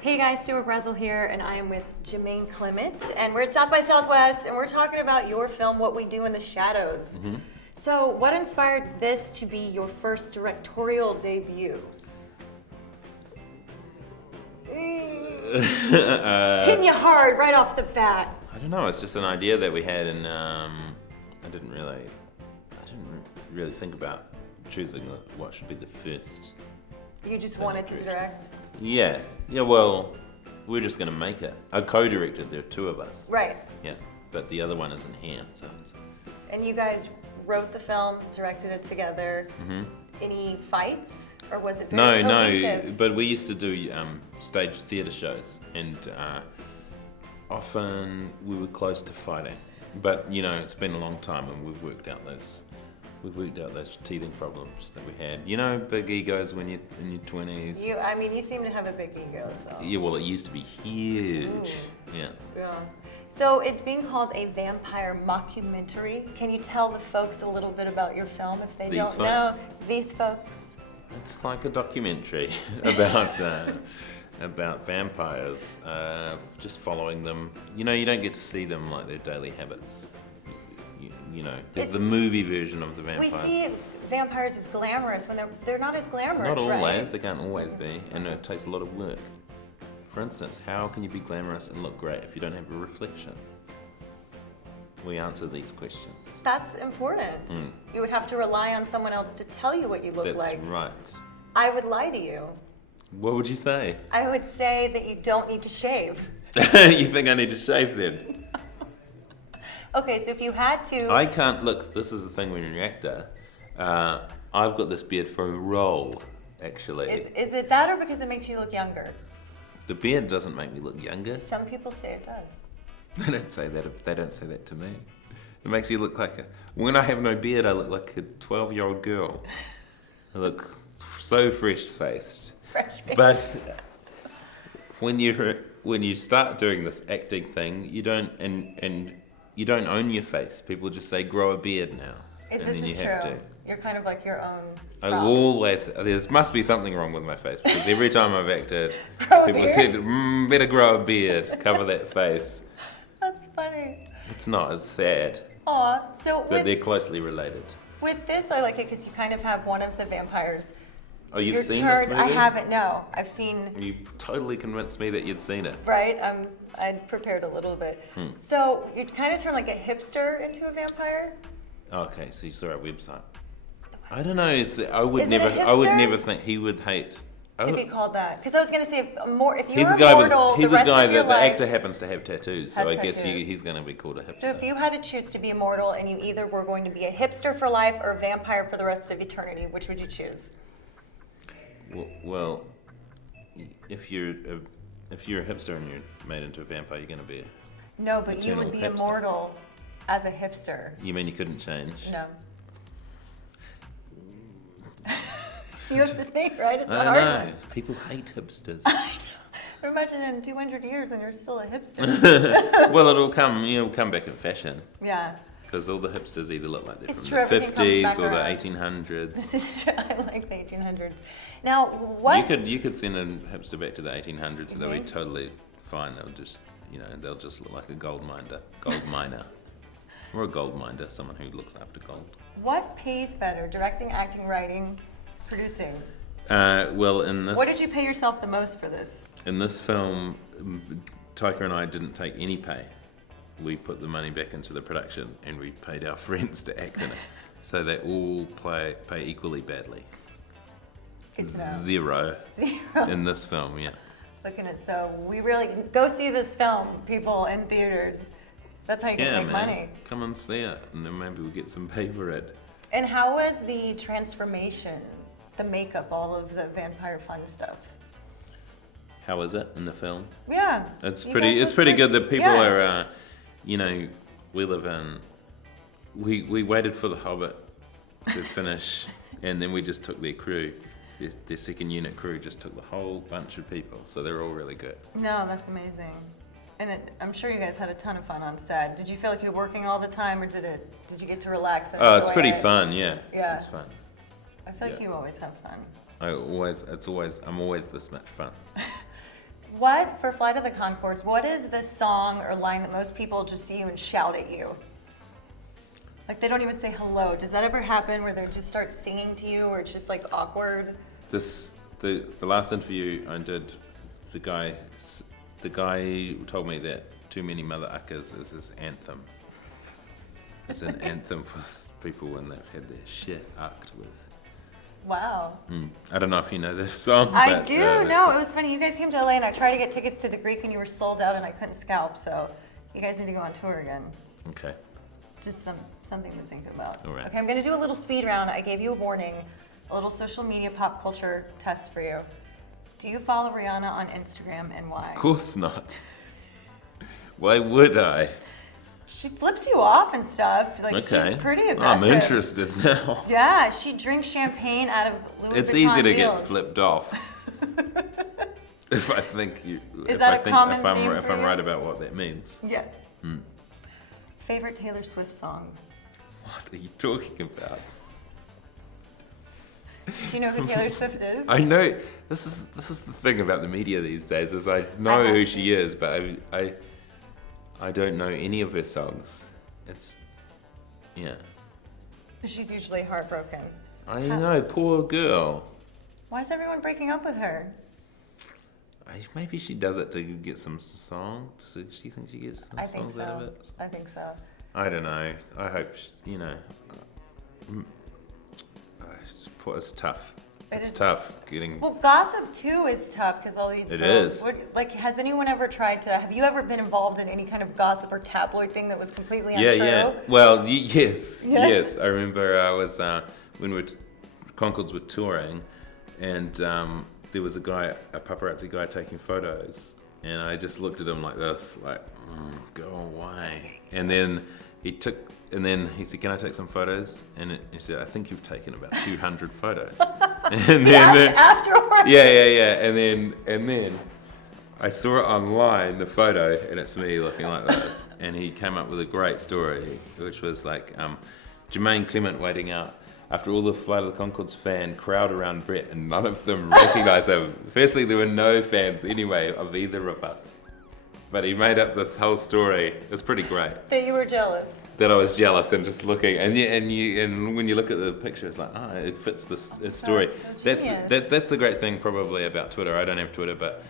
Hey guys, Stuart Brazell here, and I am with Jemaine Clement, and we're at South by Southwest, and we're talking about your film, What We Do in the Shadows. Mm-hmm. So, what inspired this to be your first directorial debut? Hitting you hard right off the bat. I don't know. It's just an idea that we had, and I didn't really think about choosing what should be the first. You just wanted to direct? Yeah. Well, we're just gonna make it. I co-directed. There are two of us. Right. Yeah, but the other one isn't here, so. And you guys wrote the film, directed it together. Mm-hmm. Any fights, or was it very cohesive? No. But we used to do stage theatre shows, and often we were close to fighting. But it's been a long time, and we've worked out those teething problems that we had. Big egos when you're in your 20s. You seem to have a big ego, so. Yeah, well, it used to be huge. Ooh. Yeah. So it's being called a vampire mockumentary. Can you tell the folks a little bit about your film if they don't know? These folks. It's like a documentary about about vampires, just following them. You don't get to see them like their daily habits. There's the movie version of the vampires. We see vampires as glamorous when they're not as glamorous, Not always. right? They can't always be, and it takes a lot of work. For instance, how can you be glamorous and look great if you don't have a reflection? We answer these questions. That's important. You would have to rely on someone else to tell you what you look like. That's right. I would lie to you. What would you say? I would say that you don't need to shave. You think I need to shave then? Okay, so if you had to... I can't, look, this is the thing when you're an actor. I've got this beard for a role, actually. Is it that or because it makes you look younger? The beard doesn't make me look younger. Some people say it does. They don't say that to me. It makes you look like when I have no beard, I look like a 12-year-old girl. I look so fresh-faced. But when you start doing this acting thing, you don't own your face. People just say grow a beard now. This is true. You're kind of like your own. There must be something wrong with my face because every time I've acted, people said, better grow a beard, cover that face. That's funny. It's not as sad. Aw, so they're closely related. With this, I like it because you kind of have one of the vampires. Oh, you've seen this movie? I haven't, no. I've seen... You totally convinced me that you'd seen it. Right? I prepared a little bit. So you kind of turn like a hipster into a vampire? Okay, so you saw our website. I don't know. I would never think he would hate... To be called that. Because I was going to say, if you're he's a guy that the actor happens to have tattoos, so I guess he's going to be called a hipster. So if you had to choose to be immortal and you either were going to be a hipster for life or a vampire for the rest of eternity, which would you choose? Well, if you're a hipster and you're made into a vampire, you're going to be No, but you would be hipster. Immortal as a hipster. You mean you couldn't change? No. You have to think, right? It's I hard. know. People hate hipsters. I know. Imagine in 200 years and you're still a hipster. Well, it'll come back in fashion. Yeah. Because all the hipsters either look like they're It's from true, the 50s or the around. 1800s. I like the 1800s. Now, what? You could send a hipster back to the 1800s and they'll be totally fine. They'll just look like a gold miner. Or a gold miner, someone who looks after gold. What pays better, directing, acting, writing, producing? Well, in this... What did you pay yourself the most for this? In this film, Taika and I didn't take any pay. We put the money back into the production and we paid our friends to act in it. So they all pay equally badly. Good to know. Zero in this film, yeah. So we really go see this film, people, in theaters. That's how you can make money. Come and see it, and then maybe we'll get some pay for it. And how was the transformation, the makeup, all of the vampire fun stuff? How is it in the film? Yeah. It's pretty good that people are, we live in, we waited for The Hobbit to finish, and then we just took their crew. Their second unit crew just took the whole bunch of people, so they're all really good. No, that's amazing. And I'm sure you guys had a ton of fun on set. Did you feel like you were working all the time, or did you get to relax and enjoy it's pretty it? fun, yeah. Yeah. It's fun. I feel like you always have fun. I'm always this much fun. What, for Flight of the Conchords, what is the song or line that most people just see you and shout at you? Like they don't even say hello. Does that ever happen where they just start singing to you or it's just like awkward? The last interview I did, the guy told me that Too Many Mother Uckers is his anthem. It's an anthem for people when they've had their shit ucked with. Wow. I don't know if you know this song. I do. No, it was funny. You guys came to LA and I tried to get tickets to the Greek and you were sold out and I couldn't scalp. So you guys need to go on tour again. Okay. Just something to think about. All right. Okay, I'm going to do a little speed round. I gave you a warning, a little social media pop culture test for you. Do you follow Rihanna on Instagram and why? Of course not. Why would I? She flips you off and stuff. Like Okay. she's pretty aggressive. I'm interested now. Yeah, she drinks champagne out of Louis It's Vuitton easy to wheels. get flipped off. If I think you, Is if that I a think common if I'm theme if for I'm you? right about what that means. Yeah. Favorite Taylor Swift song? What are you talking about? Do you know who Taylor Swift is? I know this is the thing about the media these days is I know who she is, but I don't know any of her songs. It's yeah. She's usually heartbroken. I know, poor girl. Why is everyone breaking up with her? Maybe she does it to get some songs. Do you think she gets some I think songs out of so. it? I think so. I don't know. I hope it's tough. It's tough getting. Well, gossip too is tough because all these It girls. is. Like, has anyone ever tried to? Have you ever been involved in any kind of gossip or tabloid thing that was completely untrue? Yeah. Well, yes. Yes? I remember I was when Conchords were touring, and there was a paparazzi guy taking photos, and I just looked at him like this, like, go away. And then he said, "Can I take some photos?" And he said, "I think you've taken about 200 photos." And then Afterwards. Yeah. And then I saw it online, the photo, and it's me looking like this. And he came up with a great story, which was like Jemaine Clement waiting out after all the Flight of the Conchords fan crowd around Brett, and none of them recognised him. Firstly, there were no fans anyway of either of us. But he made up this whole story. It was pretty great. That you were jealous. That I was jealous and just looking, and when you look at the picture, it's like, it fits this story. That's so genius. That's the great thing probably about Twitter. I don't have Twitter, but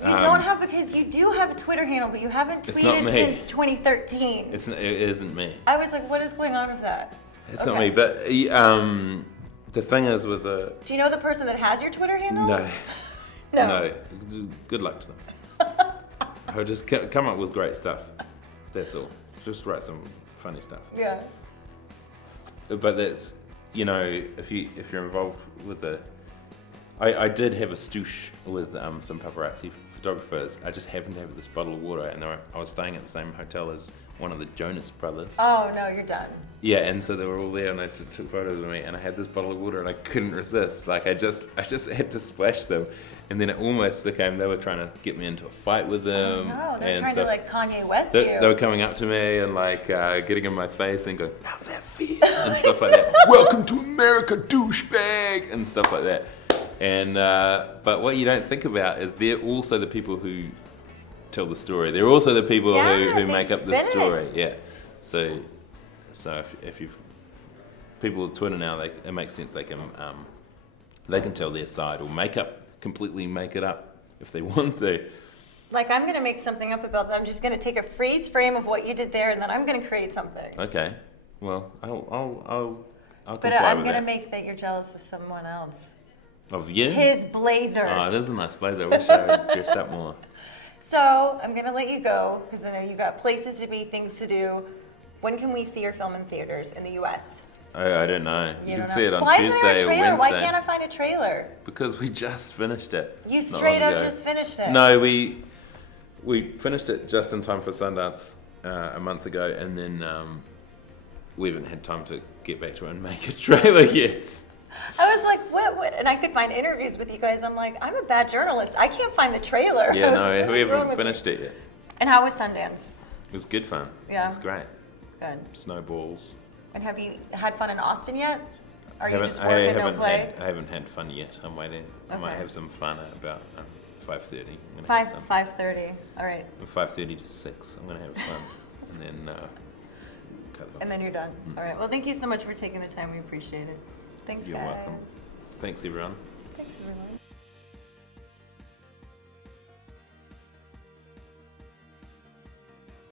You don't have, because you do have a Twitter handle, but you haven't It's not tweeted me. since 2013. it isn't me. I was like, what is going on with that? It's not me. But the thing is with the Do you know the person that has your Twitter handle? no. No. Good luck to them. I'll just come up with great stuff. That's all. Just write some funny stuff. Yeah. But that's, if you're involved with I did have a stoosh with some paparazzi photographers. I just happened to have this bottle of water, and I was staying at the same hotel as one of the Jonas Brothers. Oh no, you're done. Yeah, and so they were all there, and they took photos of me, and I had this bottle of water, and I couldn't resist. Like I just had to splash them, and then it almost became they were trying to get me into a fight with them. No, they're and trying to like Kanye West they you. were coming up to me and like getting in my face and going, "How's that feel?" and stuff like that. "Welcome to America, douchebag," and stuff like that. And but what you don't think about is they're also the people who tell the story. They're also the people who make up the story. Yeah. So if you've people with Twitter now, it makes sense. They can tell their side or completely make it up if they want to. Like I'm gonna make something up about that. I'm just gonna take a freeze frame of what you did there, and then I'm gonna create something. Okay. Well, I'll But comply I'm with gonna that. make that you're jealous of someone else. Of you? His blazer. Oh, it is a nice blazer. I wish I had dressed up more. So I'm gonna let you go because I know you got places to be, things to do. When can we see your film in theaters in the U.S.? I don't know. You can don't see know. it on Why Tuesday isn't there a or trailer? Wednesday. Why can't I find a trailer? Because we just finished it. You not straight long up ago. just finished it. No, we finished it just in time for Sundance a month ago, and then we haven't had time to get back to it and make a trailer yet. I was like, what? And I could find interviews with you guys. I'm like, I'm a bad journalist. I can't find the trailer. Yeah, I was no, like, we what's wrong haven't with me? finished it yet. And how was Sundance? It was good fun. Yeah. It was great. Good. Snowballs. And have you had fun in Austin yet? Are you Haven't- just working, no play? I haven't had fun yet. I'm waiting. I might Okay. have some fun about 5:30. 5:30. All right. From 5:30 to 6. I'm gonna have fun, and then cut it off. And then you're done. All right. Well, thank you so much for taking the time. We appreciate it. Thanks, You're guys. welcome. Thanks, everyone.